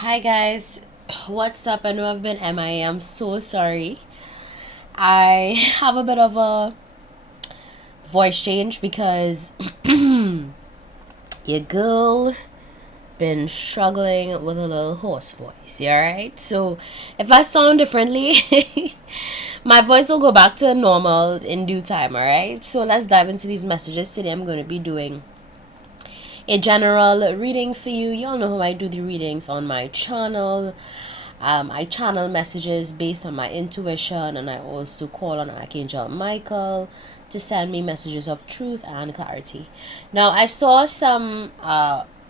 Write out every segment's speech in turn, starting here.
Hi guys, what's up? I know I've been MIA. I'm so sorry. I have a bit of a voice change because your girl been struggling with a little hoarse voice. You alright? So if I sound differently, my voice will go back to normal in due time. Alright? So let's dive into these messages. Today I'm going to be doing a general reading for you. Y'all know how I do the readings on my channel. I channel messages based on my intuition, and I also call on Archangel Michael to send me messages of truth and clarity. Now, I saw some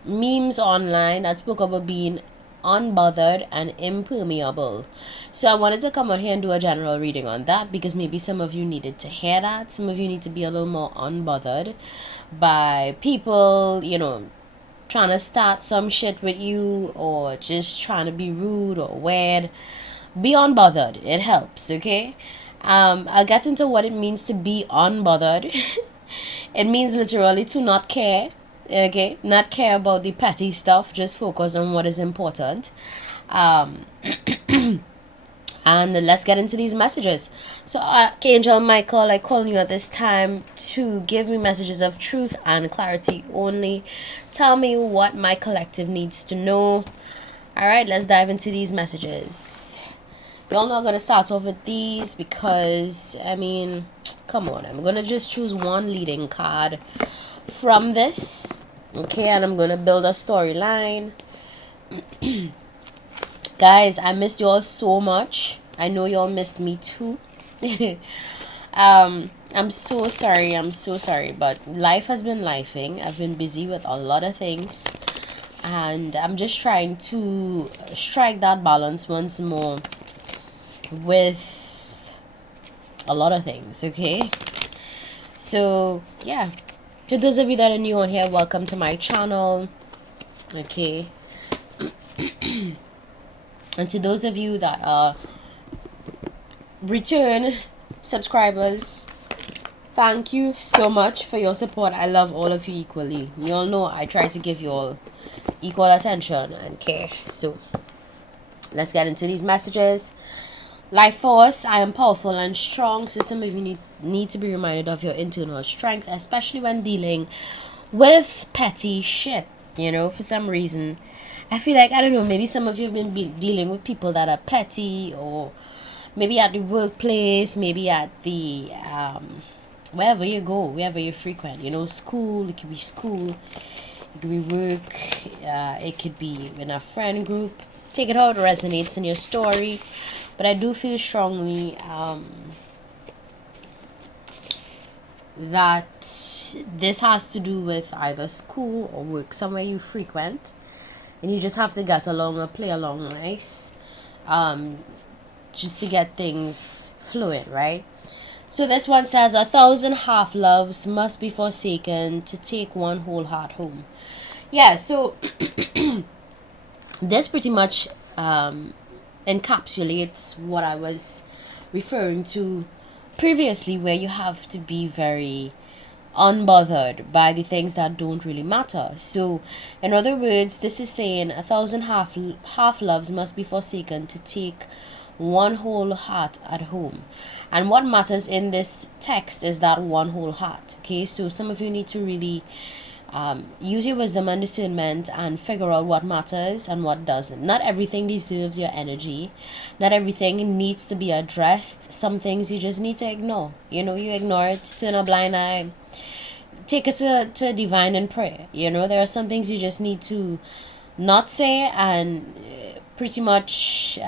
memes online that spoke about being unbothered and impermeable. So I wanted to come on here and do a general reading on that because maybe some of you needed to hear that. Some of you need to be a little more unbothered by people, trying to start some shit with you or just trying to be rude or weird. Be unbothered. It helps, okay? I'll get into what it means to be unbothered. It means literally to not care, okay? Not care about the petty stuff, just focus on what is important. Um, and let's get into these messages. So, Archangel Michael, I call you at this time to give me messages of truth and clarity only. Tell me what my collective needs to know. Alright, let's dive into these messages. Y'all know I'm going to start off with these because, come on. I'm going to just choose one leading card from this. Okay, and I'm going to build a storyline. Guys, I missed y'all so much. I know y'all missed me too. I'm so sorry, but life has been lifing. I've been busy with a lot of things, and I'm just trying to strike that balance once more with a lot of things, okay? So, yeah. To those of you that are new on here, welcome to my channel, okay? And to those of you that are return subscribers, thank you so much for your support. I love all of you equally. You all know I try to give you all equal attention and care. So let's get into these messages. Life force, I am powerful and strong. So some of you need to be reminded of your internal strength, especially when dealing with petty shit. For some reason I feel like, I don't know, maybe some of you have been dealing with people that are petty, or maybe at the workplace, maybe at the, wherever you go, wherever you frequent, school, it could be school, it could be work, it could be in a friend group. Take it how it resonates in your story. But I do feel strongly that this has to do with either school or work, somewhere you frequent. And you just have to get along or play along nice, just to get things fluid, right? So this one says, 1,000 half loves must be forsaken to take one whole heart home. Yeah, so this pretty much encapsulates what I was referring to previously, where you have to be very unbothered by the things that don't really matter. So in other words, this is saying 1,000 half loves must be forsaken to take one whole heart at home. And what matters in this text is that one whole heart. Okay, so some of you need to really use your wisdom and discernment and figure out what matters and what doesn't. Not everything deserves your energy. Not everything needs to be addressed. Some things you just need to ignore. You ignore it, turn a blind eye, take it to divine in prayer. There are some things you just need to not say and pretty much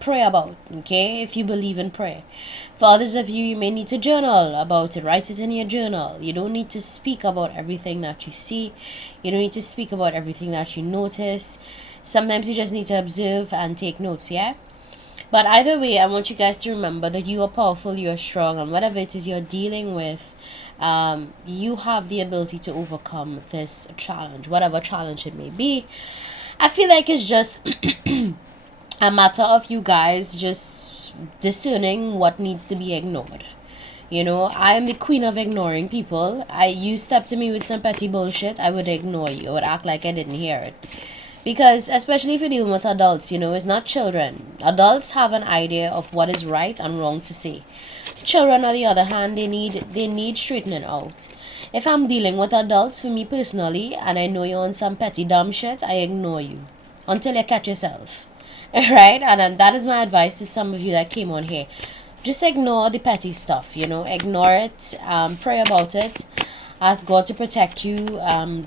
pray about, okay, if you believe in prayer. For others of you, you may need to journal about it. Write it in your journal. You don't need to speak about everything that you see. You don't need to speak about everything that you notice. Sometimes you just need to observe and take notes, yeah? But either way, I want you guys to remember that you are powerful, you are strong, and whatever it is you're dealing with, you have the ability to overcome this challenge, whatever challenge it may be. I feel like it's just a matter of you guys just discerning what needs to be ignored. I am the queen of ignoring people. You step to me with some petty bullshit, I would ignore you. I would act like I didn't hear it. Because especially if you're dealing with adults, it's not children. Adults have an idea of what is right and wrong to say. Children, on the other hand, they need straightening out. If I'm dealing with adults, for me personally, and I know you're on some petty dumb shit, I ignore you until you catch yourself. Right? And then that is my advice to some of you that came on here. Just ignore the petty stuff, ignore it, pray about it, ask God to protect you, uh,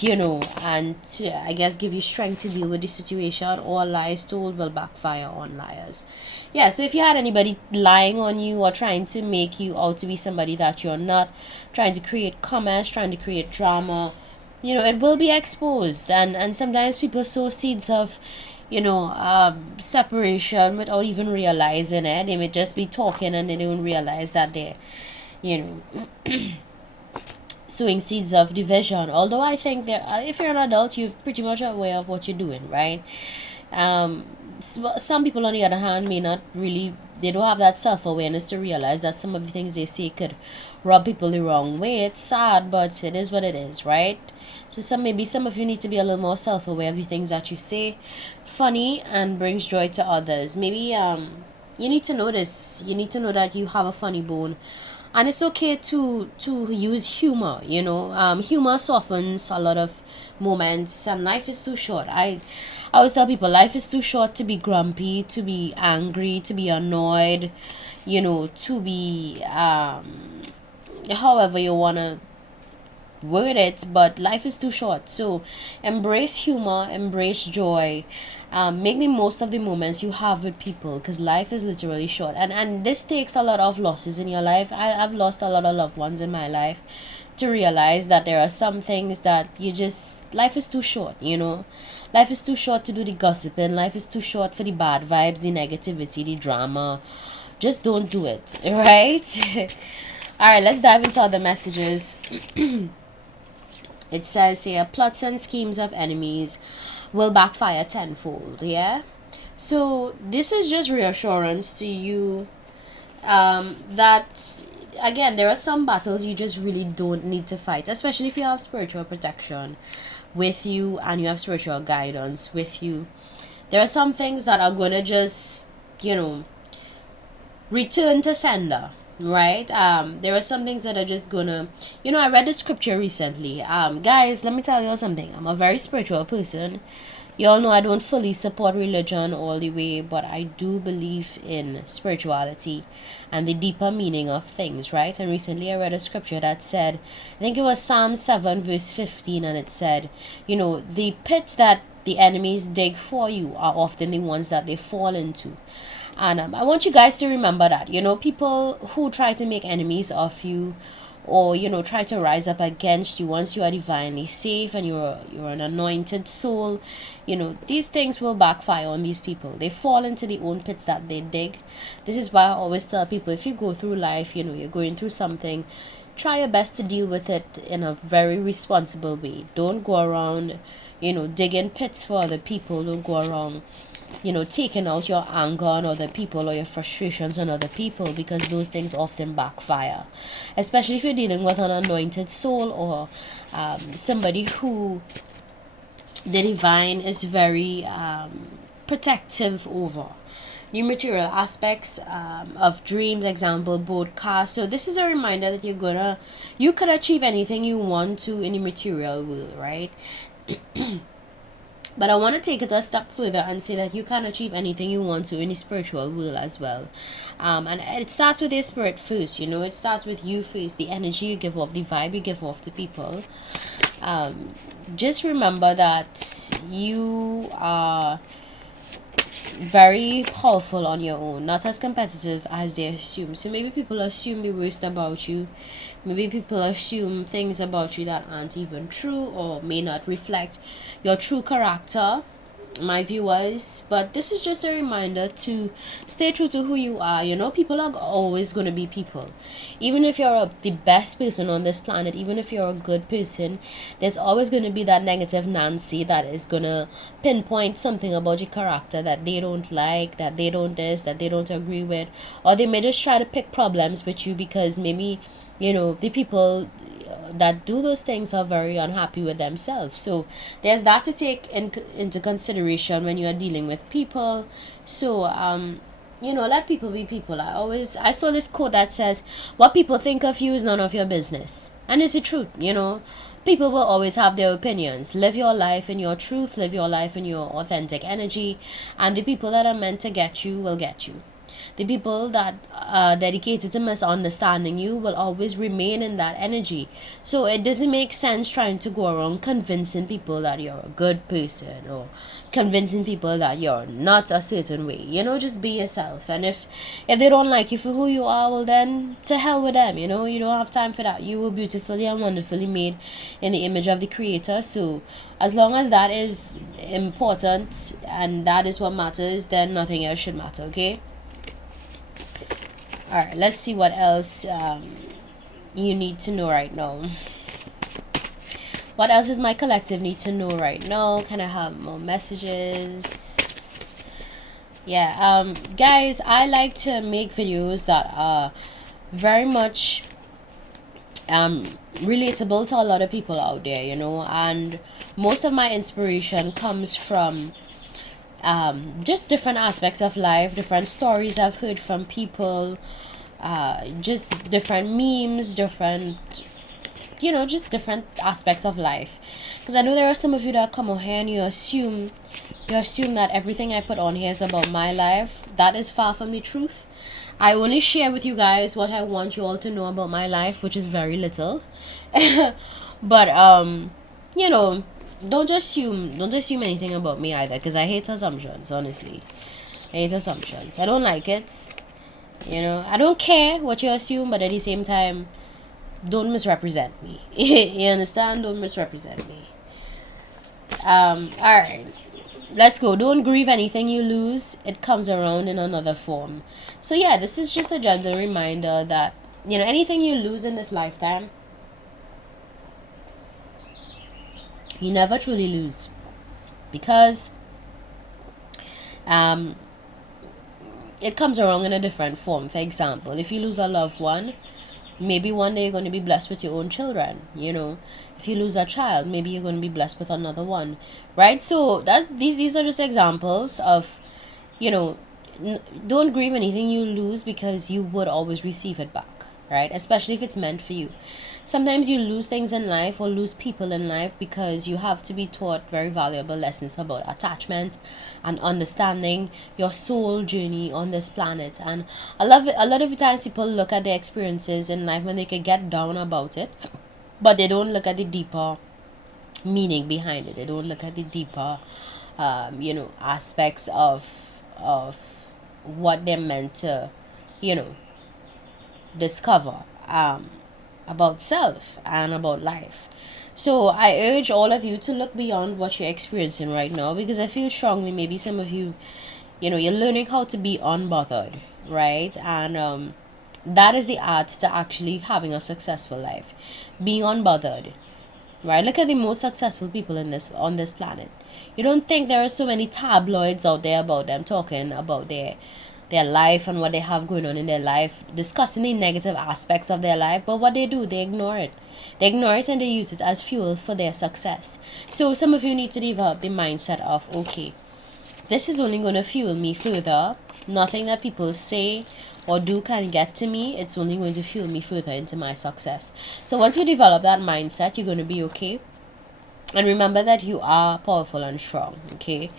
and to, I guess, give you strength to deal with the situation. All lies told will backfire on liars. Yeah, so if you had anybody lying on you or trying to make you out to be somebody that you're not, trying to create commerce, trying to create drama, it will be exposed. And sometimes people sow seeds of, separation without even realizing it. They may just be talking and they don't realize that they're, you know, sowing seeds of division. Although I think if you're an adult, you're pretty much aware of what you're doing, right? Some people, on the other hand, may not really. They don't have that self-awareness to realize that some of the things they say could rub people the wrong way. It's sad, but it is what it is, right? So maybe some of you need to be a little more self-aware of the things that you say. Funny and brings joy to others. Maybe you need to know this. You need to know that you have a funny bone, and it's okay to use humor. Humor softens a lot of moments, and life is too short. I always tell people life is too short to be grumpy, to be angry, to be annoyed, to be however you want to word it, but life is too short. So embrace humor, embrace joy, make the most of the moments you have with people, because life is literally short. And this takes a lot of losses in your life. I've lost a lot of loved ones in my life to realize that there are some things that life is too short. Life is too short to do the gossiping. Life is too short for the bad vibes, the negativity, the drama. Just don't do it, right? All right, let's dive into other messages. It says here, plots and schemes of enemies will backfire tenfold. Yeah, so this is just reassurance to you, that again, there are some battles you just really don't need to fight, especially if you have spiritual protection with you and you have spiritual guidance with you. There are some things that are gonna just, return to sender, right? There are some things that are just gonna, I read the scripture recently. Guys, let me tell you something. I'm a very spiritual person. You all know I don't fully support religion all the way, but I do believe in spirituality and the deeper meaning of things, right? And recently I read a scripture that said, I think it was Psalm 7 verse 15, and it said, the pits that the enemies dig for you are often the ones that they fall into. And I want you guys to remember that, people who try to make enemies of you, or try to rise up against you once you are divinely safe and you're an anointed soul, these things will backfire on these people. They fall into the own pits that they dig. This is why I always tell people, if you go through life, you're going through something, try your best to deal with it in a very responsible way. Don't go around digging pits for other people. Don't go around taking out your anger on other people or your frustrations on other people, because those things often backfire, especially if you're dealing with an anointed soul or somebody who the divine is very protective over. New material aspects of dreams, example, broadcast. So this is a reminder that you could achieve anything you want to in the material world, right? But I want to take it a step further and say that you can achieve anything you want to in the spiritual world as well. And it starts with your spirit first, it starts with you first, the energy you give off, the vibe you give off to people. Just remember that you are very powerful on your own, not as competitive as they assume. So maybe people assume the worst about you. Maybe people assume things about you that aren't even true or may not reflect your true character, my viewers. But this is just a reminder to stay true to who you are. People are always going to be people. Even if you're the best person on this planet, even if you're a good person, there's always going to be that negative Nancy that is going to pinpoint something about your character that they don't like, that they don't that they don't agree with, or they may just try to pick problems with you because maybe the people that do those things are very unhappy with themselves. So there's that to take into consideration when you are dealing with people. So let people be people. I saw this quote that says, what people think of you is none of your business. And it's the truth. People will always have their opinions. Live your life in your truth, live your life in your authentic energy, and the people that are meant to get you will get you. The people that are dedicated to misunderstanding you will always remain in that energy. So it doesn't make sense trying to go around convincing people that you're a good person, or convincing people that you're not a certain way. Just be yourself. And if they don't like you for who you are, well then to hell with them. You don't have time for that. You were beautifully and wonderfully made in the image of the Creator. So as long as that is important and that is what matters, then nothing else should matter. Okay. All right, let's see what else you need to know right now. What else does my collective need to know right now? Can I have more messages? Yeah, guys, I like to make videos that are very much relatable to a lot of people out there, and most of my inspiration comes from just different aspects of life, different stories I've heard from people, just different memes, just different aspects of life. Because I know there are some of you that come on here and you assume that everything I put on here is about my life. That is far from the truth. I only share with you guys what I want you all to know about my life, which is very little. But don't assume anything about me either, because I hate assumptions. Honestly, I hate assumptions. I don't like it. I don't care what you assume, but at the same time, don't misrepresent me. You understand? Don't misrepresent me. All right, let's go. Don't grieve anything you lose. It comes around in another form. So yeah, this is just a gentle reminder that anything you lose in this lifetime, you never truly lose, because it comes around in a different form. For example, if you lose a loved one, maybe one day you're going to be blessed with your own children. If you lose a child, maybe you're going to be blessed with another one, right? So these are just examples of don't grieve anything you lose, because you would always receive it back, right? Especially if it's meant for you. Sometimes you lose things in life or lose people in life because you have to be taught very valuable lessons about attachment and understanding your soul journey on this planet. And a lot of the times people look at their experiences in life when they could get down about it, but they don't look at the deeper meaning behind it. They don't look at the deeper aspects of what they're meant to discover about self and about life. So I urge all of you to look beyond what you're experiencing right now, because I feel strongly maybe some of you, you're learning how to be unbothered, right? And that is the art to actually having a successful life, being unbothered, right? Look at the most successful people on this planet. You don't think there are so many tabloids out there about them talking about their life and what they have going on in their life, discussing the negative aspects of their life, but what they do, they ignore it. They ignore it and they use it as fuel for their success. So some of you need to develop the mindset of, okay, this is only going to fuel me further. Nothing that people say or do can get to me. It's only going to fuel me further into my success. So once you develop that mindset, you're going to be okay. And remember that you are powerful and strong, okay?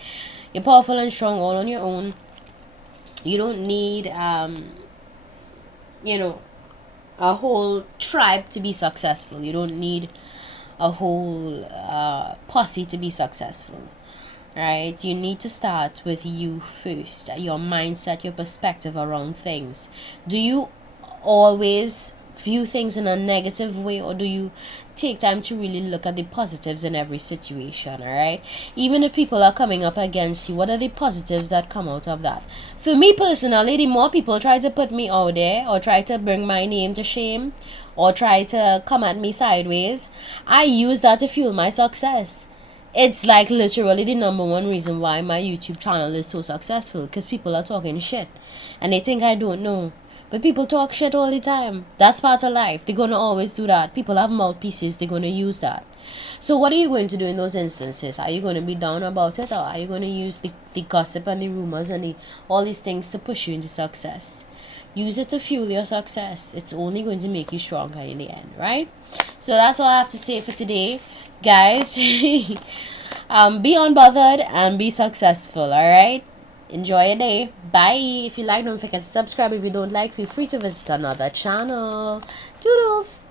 You're powerful and strong all on your own. You don't need a whole tribe to be successful. You don't need a whole posse to be successful, right? You need to start with you first, your mindset, your perspective around things. Do you always view things in a negative way, or do you take time to really look at the positives in every situation? All right, even if people are coming up against you, what are the positives that come out of that? For me personally, the more people try to put me out there or try to bring my name to shame or try to come at me sideways, I use that to fuel my success. It's like literally the number one reason why my YouTube channel is so successful, because people are talking shit and they think I don't know. But people talk shit all the time. That's part of life. They're gonna always do that. People have mouthpieces, they're gonna use that. So what are you going to do in those instances? Are you going to be down about it, or are you going to use the gossip and the rumors and all these things to push you into success? Use it to fuel your success. It's only going to make you stronger in the end, right? So that's all I have to say for today, guys. Be unbothered and be successful, alright? Enjoy your day. Bye. If you like, don't forget to subscribe. If you don't like, feel free to visit another channel. Toodles.